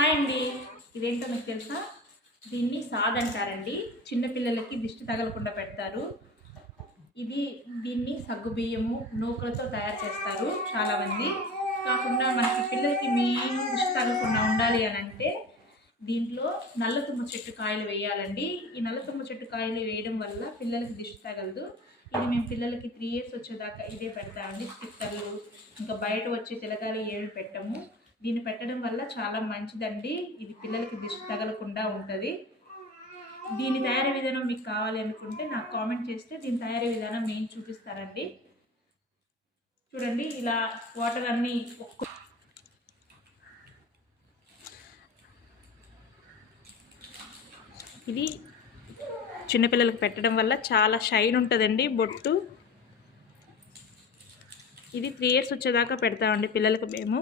Hi అండి. ఇదేంటో మీకు తెలుసా? దీన్ని సాద్ అంటారండి. చిన్నపిల్లలకి దిష్టి తగలకుండా పెడతారు. దీన్ని సగ్గుబియ్యము నూకలతో తయారు చేస్తారు చాలామంది. కాకుండా మనకి పిల్లలకి మెయిన్ దిష్టి తగలకుండా ఉండాలి అని అంటే దీంట్లో నల్లతుమ్మ చెట్టు కాయలు వేయాలండి. ఈ నల్లతుమ్మ చెట్టు కాయలు వేయడం వల్ల పిల్లలకి దిష్టి తగలదు. ఇది మేము పిల్లలకి 3 years వచ్చేదాకా ఇదే పెడతామండి. స్టిక్కర్లు ఇంకా బయట వచ్చి తిలకాలు ఏమి పెట్టము. దీన్ని పెట్టడం వల్ల చాలా మంచిదండి. ఇది పిల్లలకి దిష్టి తగలకుండా ఉంటుంది. దీని తయారీ విధానం మీకు కావాలి అనుకుంటే నాకు కామెంట్ చేస్తే దీని తయారీ విధానం నేను చూపిస్తానండి. చూడండి, ఇలా వాటర్ అన్నీ ఇది చిన్నపిల్లలకు పెట్టడం వల్ల చాలా షైన్ ఉంటుందండి బొట్టు. ఇది 3 years వచ్చేదాకా పెడతామండి పిల్లలకు మేము.